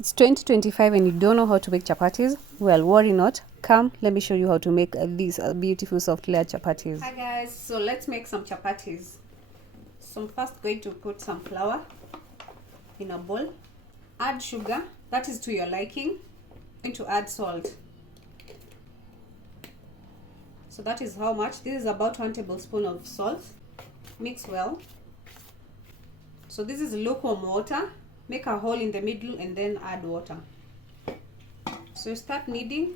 It's 2025 and you don't know how to make chapatis? Well, worry not. Come, let me show you how to make these beautiful soft layer chapatis. Hi guys, so let's make some chapatis. So I'm first going to put some flour in a bowl. Add sugar, that is to your liking. I'm going to add salt. So that is how much. This is about 1 tablespoon of salt. Mix well. So this is lukewarm water. Make a hole in the middle and then add water. So you start kneading.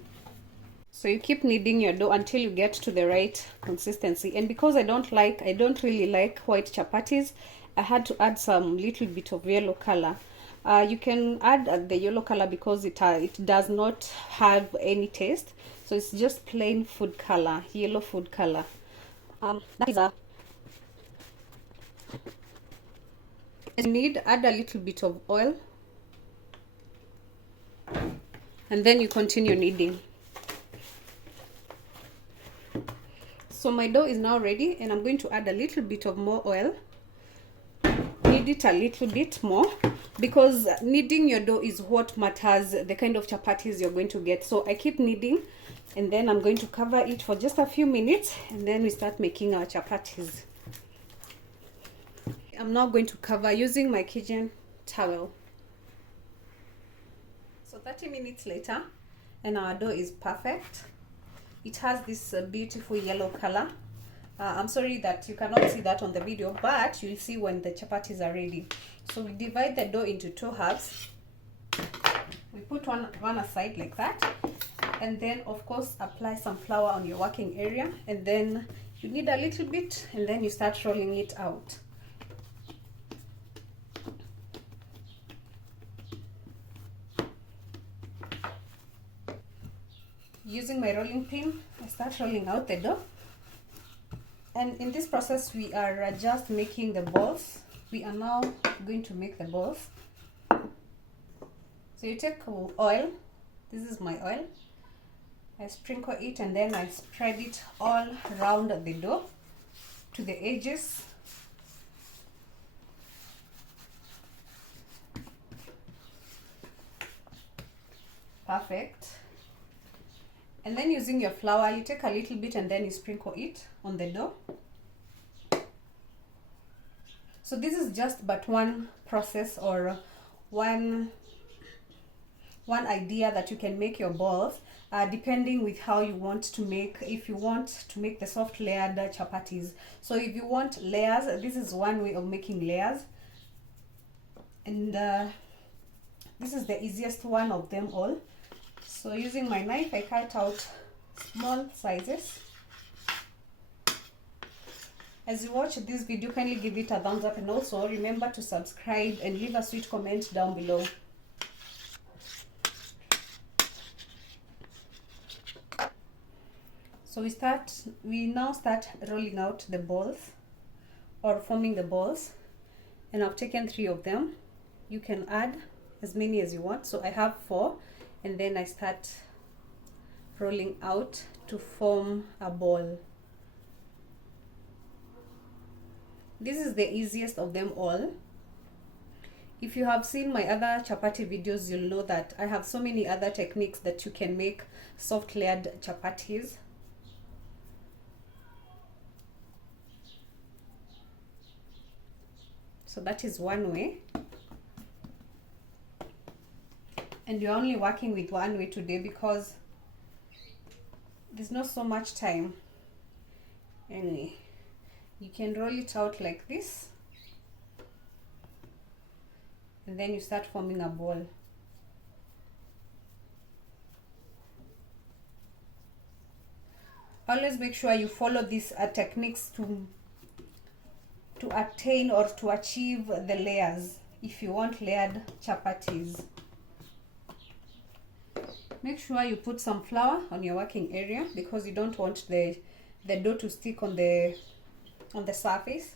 So you keep kneading your dough until you get to the right consistency. And because I don't really like white chapatis, I had to add some little bit of yellow color. You can add the yellow color because it does not have any taste. So it's just plain food color, yellow food color. That is you need add a little bit of oil, and then you continue kneading. So my dough is now ready, and I'm going to add a little bit of more oil. Knead it a little bit more, because kneading your dough is what matters the kind of chapatis you're going to get. So I keep kneading, and then I'm going to cover it for just a few minutes, and then we start making our chapatis. I'm now going to cover using my kitchen towel. So 30 minutes later, and our dough is perfect. It has this beautiful yellow color. I'm sorry that you cannot see that on the video, but you'll see when the chapatis are ready. So we divide the dough into 2 halves. We put one aside like that, and then of course apply some flour on your working area, and then you knead a little bit, and then you start rolling it out. Using my rolling pin, I start rolling out the dough. And in this process, we are just making the balls. We are now going to make the balls. So you take oil. This is my oil. I sprinkle it, and then I spread it all around the dough to the edges. Perfect. And then using your flour, you take a little bit and then you sprinkle it on the dough. So this is just but one process, or one idea that you can make your balls, depending with how you want to make. If you want to make the soft layered chapatis, so if you want layers, this is one way of making layers, and this is the easiest one of them all. So using my knife, I cut out small sizes. As you watch this video, kindly give it a thumbs up, and also remember to subscribe and leave a sweet comment down below. So we now start rolling out the balls, or forming the balls, and I've taken 3 of them. You can add as many as you want. So I have 4, and then I start rolling out to form a ball. This is the easiest of them all. If you have seen my other chapati videos, you'll know that I have so many other techniques that you can make soft layered chapatis. So that is one way. And you're only working with one way today because there's not so much time. Anyway, you can roll it out like this, and then you start forming a ball. Always make sure you follow these techniques to attain or to achieve the layers if you want layered chapatis. Make sure you put some flour on your working area, because you don't want the dough to stick on the surface.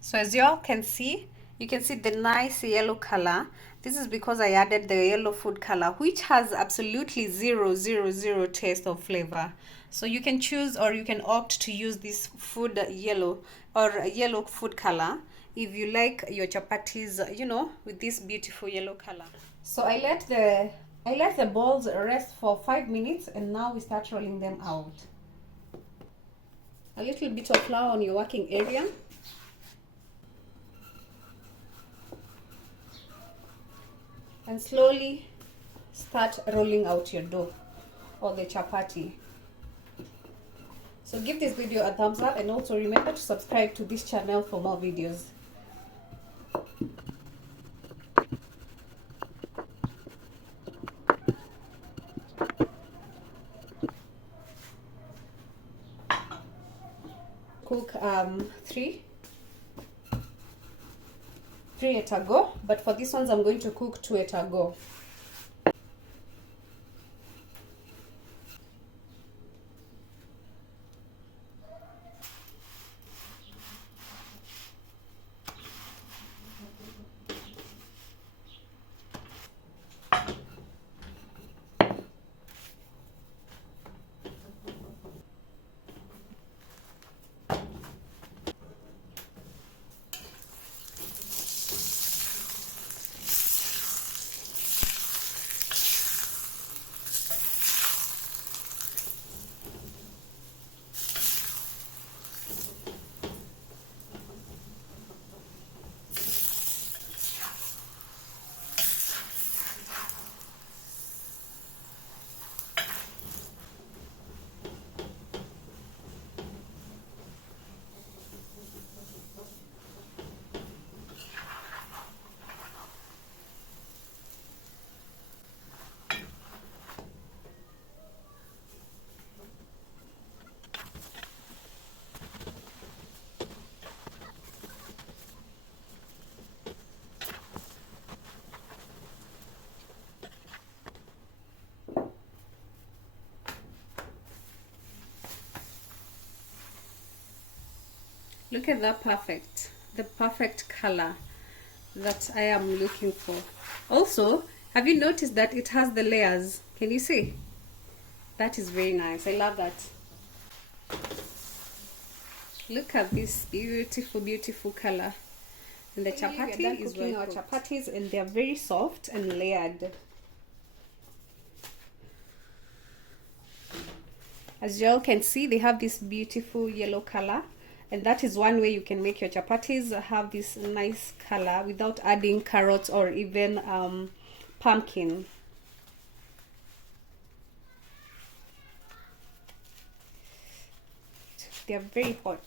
So as you all can see, you can see the nice yellow color. This is because I added the yellow food color, which has absolutely zero taste of flavor. So you can choose, or you can opt to use this food yellow or yellow food color if you like your chapatis, you know, with this beautiful yellow color. So I let the balls rest for 5 minutes, and now we start rolling them out. A little bit of flour on your working area. And slowly start rolling out your dough or the chapati. So give this video a thumbs up, and also remember to subscribe to this channel for more videos. Cook three at a go, but for these ones I'm going to cook 2 at a go. Look at that the perfect color that I am looking for. Also, have you noticed that it has the layers? Can you see? That is very nice. I love that. Look at this beautiful color. And the chapati is cooking our chapatis, and they are very soft and layered. As you all can see, they have this beautiful yellow color. And that is one way you can make your chapatis have this nice color without adding carrots or even pumpkin. They are very hot.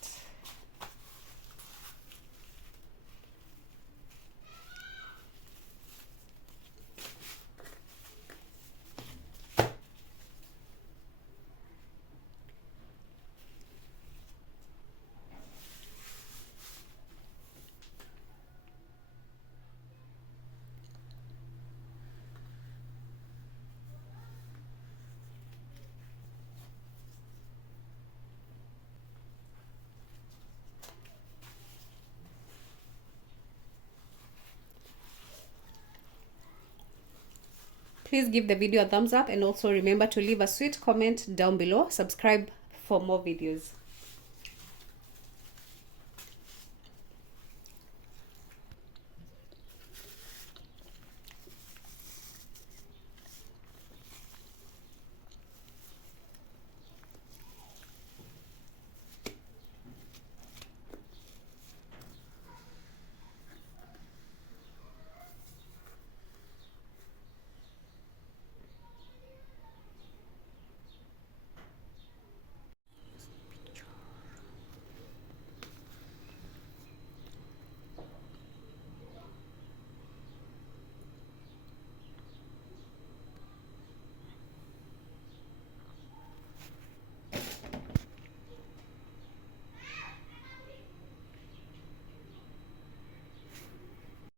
Please give the video a thumbs up, and also remember to leave a sweet comment down below. Subscribe for more videos.